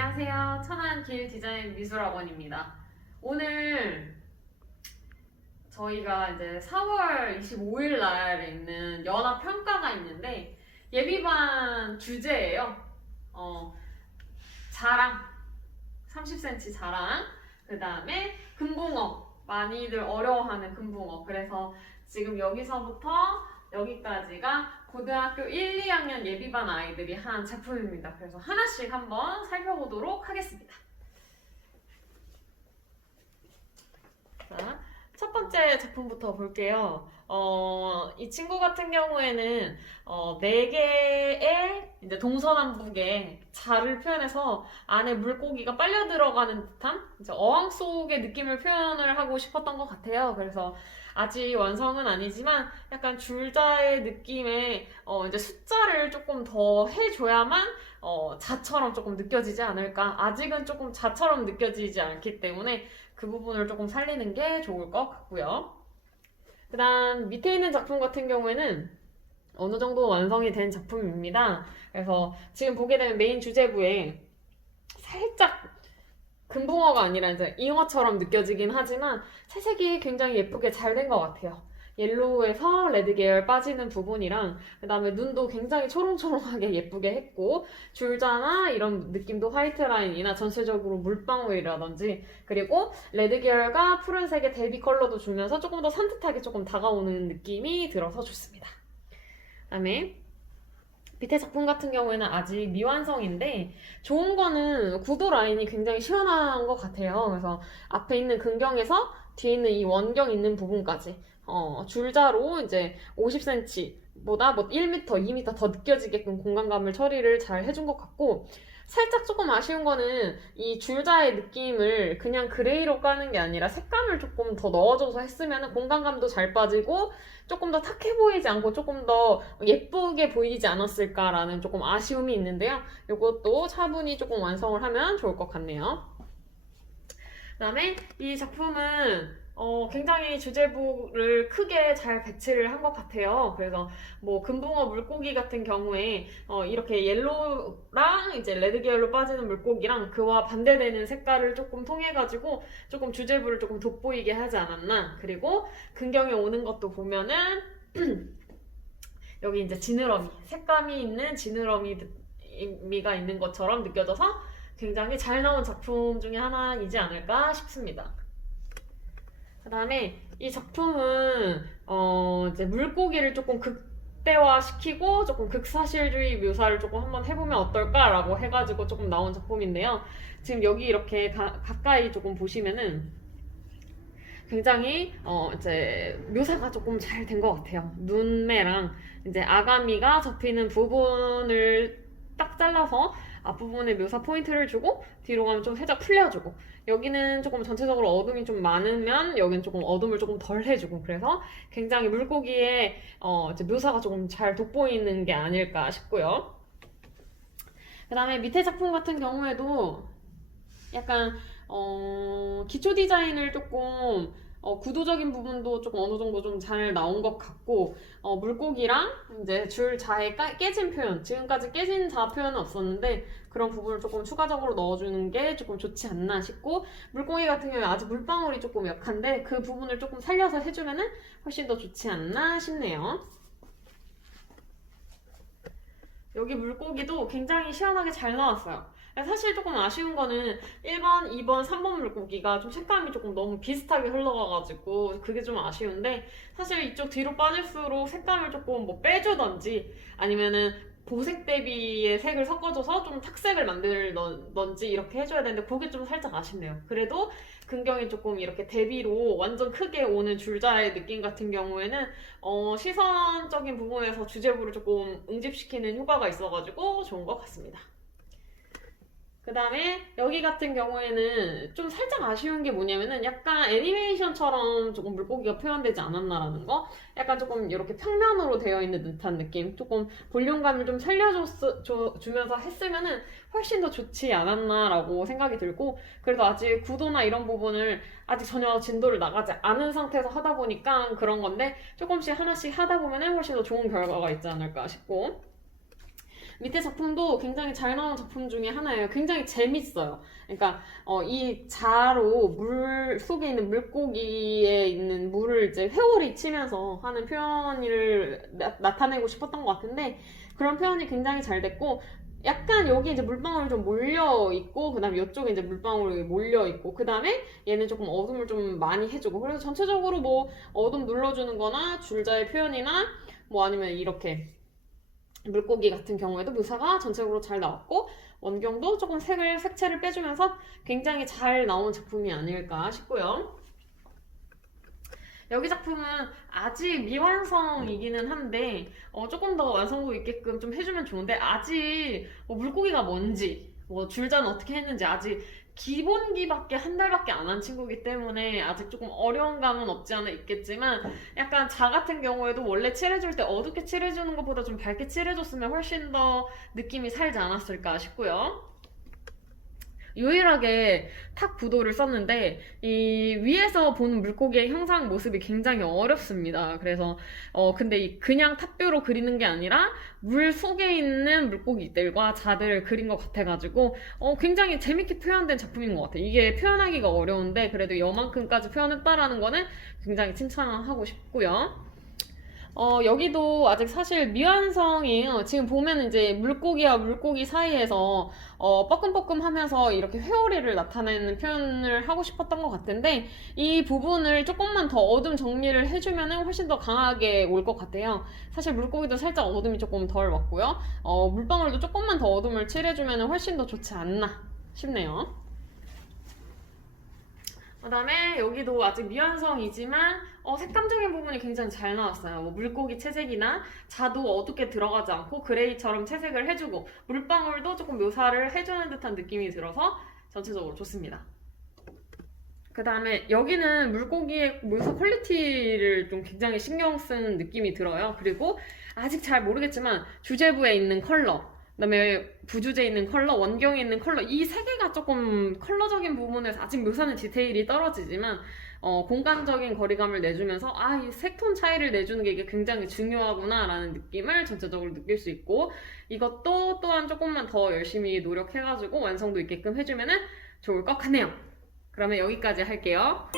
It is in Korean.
안녕하세요. 천안 길 디자인 미술학원입니다. 오늘 저희가 이제 4월 25일 날에 있는 연합 평가가 있는데 예비반 주제예요. 어, 자랑, 30cm 자랑, 그 다음에 금붕어, 많이들 어려워하는 금붕어. 그래서 지금 여기서부터 여기까지가 고등학교 1, 2학년 예비반 아이들이 한 작품입니다. 그래서 하나씩 한번 살펴보도록 하겠습니다. 자, 첫 번째 작품부터 볼게요. 어, 이 친구 같은 경우에는 어, 네 개의 이제 동서남북의 자를 표현해서 안에 물고기가 빨려 들어가는 듯한 어항 속의 느낌을 표현을 하고 싶었던 것 같아요. 그래서 아직 완성은 아니지만 약간 줄자의 느낌의 어, 이제 숫자를 조금 더 해줘야만 어, 자처럼 조금 느껴지지 않을까. 아직은 조금 자처럼 느껴지지 않기 때문에 그 부분을 조금 살리는 게 좋을 것 같고요. 그 다음 밑에 있는 작품 같은 경우에는 어느 정도 완성이 된 작품입니다. 그래서 지금 보게 되면 메인 주제부에 살짝 금붕어가 아니라 이제 잉어처럼 느껴지긴 하지만 채색이 굉장히 예쁘게 잘 된 것 같아요. 옐로우에서 레드 계열 빠지는 부분이랑 그다음에 눈도 굉장히 초롱초롱하게 예쁘게 했고 줄자나 이런 느낌도 화이트 라인이나 전체적으로 물방울이라든지 그리고 레드 계열과 푸른색의 대비 컬러도 주면서 조금 더 산뜻하게 조금 다가오는 느낌이 들어서 좋습니다. 그다음에 밑에 작품 같은 경우에는 아직 미완성인데 좋은 거는 구도 라인이 굉장히 시원한 것 같아요. 그래서 앞에 있는 근경에서 뒤에 있는 이 원경 있는 부분까지 어, 줄자로 이제 50cm보다 뭐 1m, 2m 더 느껴지게끔 공간감을 처리를 잘 해준 것 같고 살짝 조금 아쉬운 거는 이 줄자의 느낌을 그냥 그레이로 까는 게 아니라 색감을 조금 더 넣어줘서 했으면 공간감도 잘 빠지고 조금 더 탁해 보이지 않고 조금 더 예쁘게 보이지 않았을까라는 조금 아쉬움이 있는데요. 이것도 차분히 조금 완성을 하면 좋을 것 같네요. 그 다음에 이 작품은 어, 굉장히 주제부를 크게 잘 배치를 한 것 같아요. 그래서 뭐 금붕어 물고기 같은 경우에 어, 이렇게 옐로우랑 이제 레드 계열로 빠지는 물고기랑 그와 반대되는 색깔을 조금 통해 가지고 조금 주제부를 조금 돋보이게 하지 않았나. 그리고 근경에 오는 것도 보면은 여기 이제 지느러미 색감이 있는 지느러미가 있는 것처럼 느껴져서 굉장히 잘 나온 작품 중에 하나이지 않을까 싶습니다. 그 다음에 이 작품은 어 이제 물고기를 조금 극대화시키고 조금 극사실주의 묘사를 조금 한번 해보면 어떨까라고 해가지고 조금 나온 작품인데요. 지금 여기 이렇게 가, 가까이 조금 보시면은 굉장히 어 이제 묘사가 조금 잘 된 것 같아요. 눈매랑 이제 아가미가 접히는 부분을 딱 잘라서 앞부분에 묘사 포인트를 주고 뒤로 가면 좀 살짝 풀려주고 여기는 조금 전체적으로 어둠이 좀 많으면 여기는 조금 어둠을 조금 덜 해주고 그래서 굉장히 물고기의 어, 묘사가 조금 잘 돋보이는 게 아닐까 싶고요. 그 다음에 밑에 작품 같은 경우에도 약간 어, 기초 디자인을 조금 어, 구도적인 부분도 조금 어느 정도 좀 잘 나온 것 같고 어, 물고기랑 이제 줄 자의 까- 깨진 표현 지금까지 깨진 자 표현은 없었는데 그런 부분을 조금 추가적으로 넣어주는 게 조금 좋지 않나 싶고 물고기 같은 경우에 아직 물방울이 조금 약한데 그 부분을 조금 살려서 해주면은 훨씬 더 좋지 않나 싶네요. 여기 물고기도 굉장히 시원하게 잘 나왔어요. 사실 조금 아쉬운 거는 1번, 2번, 3번 물고기가 좀 색감이 조금 너무 비슷하게 흘러가가지고 그게 좀 아쉬운데 사실 이쪽 뒤로 빠질수록 색감을 조금 뭐 빼주던지 아니면은 보색 대비의 색을 섞어줘서 좀 탁색을 만들던지 이렇게 해줘야 되는데 그게 좀 살짝 아쉽네요. 그래도 근경이 조금 이렇게 대비로 완전 크게 오는 줄자의 느낌 같은 경우에는 어, 시선적인 부분에서 주제부를 조금 응집시키는 효과가 있어가지고 좋은 것 같습니다. 그 다음에 여기 같은 경우에는 좀 살짝 아쉬운 게 뭐냐면은 약간 애니메이션처럼 조금 물고기가 표현되지 않았나라는 거? 약간 조금 이렇게 평면으로 되어 있는 듯한 느낌? 조금 볼륨감을 좀 살려주면서 했으면은 훨씬 더 좋지 않았나라고 생각이 들고 그래도 아직 구도나 이런 부분을 아직 전혀 진도를 나가지 않은 상태에서 하다 보니까 그런 건데 조금씩 하나씩 하다 보면은 훨씬 더 좋은 결과가 있지 않을까 싶고 밑에 작품도 굉장히 잘 나온 작품 중에 하나예요. 굉장히 재밌어요. 그러니까 어, 이 자로 물 속에 있는 물고기에 있는 물을 이제 회오리 치면서 하는 표현을 나, 타내고 싶었던 것 같은데 그런 표현이 굉장히 잘 됐고 약간 여기 이제 물방울이 좀 몰려 있고 그다음에 이쪽에 이제 물방울이 몰려 있고 그다음에 얘는 조금 어둠을 좀 많이 해주고 그래서 전체적으로 뭐 어둠 눌러주는거나 줄자의 표현이나 뭐 아니면 이렇게 물고기 같은 경우에도 묘사가 전체적으로 잘 나왔고 원경도 조금 색을 색채를 빼주면서 굉장히 잘 나온 작품이 아닐까 싶고요. 여기 작품은 아직 미완성이기는 한데 어, 조금 더 완성도 있게끔 좀 해주면 좋은데 아직 뭐 물고기가 뭔지 뭐 줄자는 어떻게 했는지 아직 기본기밖에 한 달밖에 안 한 친구이기 때문에 아직 조금 어려운 감은 없지 않아 있겠지만 약간 자 같은 경우에도 원래 칠해줄 때 어둡게 칠해주는 것보다 좀 밝게 칠해줬으면 훨씬 더 느낌이 살지 않았을까 싶고요. 유일하게 탁 구도를 썼는데 이 위에서 보는 물고기의 형상 모습이 굉장히 어렵습니다. 그래서 어 근데 이 그냥 탑뷰로 그리는 게 아니라 물 속에 있는 물고기들과 자들을 그린 것 같아가지고 어 굉장히 재밌게 표현된 작품인 것 같아요. 이게 표현하기가 어려운데 그래도 여만큼까지 표현했다라는 거는 굉장히 칭찬하고 싶고요. 어, 여기도 아직 사실 미완성이에요. 지금 보면 이제 물고기와 물고기 사이에서 어, 뻐끔뻐끔 하면서 이렇게 회오리를 나타내는 표현을 하고 싶었던 것 같은데 이 부분을 조금만 더 어둠 정리를 해주면 훨씬 더 강하게 올 것 같아요. 사실 물고기도 살짝 어둠이 조금 덜 왔고요. 어, 물방울도 조금만 더 어둠을 칠해주면 훨씬 더 좋지 않나 싶네요. 그 다음에 여기도 아직 미완성이지만 어, 색감적인 부분이 굉장히 잘 나왔어요. 뭐 물고기 채색이나 자도 어둡게 들어가지 않고 그레이처럼 채색을 해주고 물방울도 조금 묘사를 해주는 듯한 느낌이 들어서 전체적으로 좋습니다. 그 다음에 여기는 물고기의 묘사 퀄리티를 좀 굉장히 신경 쓴 느낌이 들어요. 그리고 아직 잘 모르겠지만 주제부에 있는 컬러 그다음에 부주제에 있는 컬러, 원경에 있는 컬러 이 세 개가 조금 컬러적인 부분에서 아직 묘사는 디테일이 떨어지지만 어, 공간적인 거리감을 내주면서 아, 이 색톤 차이를 내주는 게 이게 굉장히 중요하구나라는 느낌을 전체적으로 느낄 수 있고 이것도 또한 조금만 더 열심히 노력해가지고 완성도 있게끔 해주면은 좋을 것 같네요. 그러면 여기까지 할게요.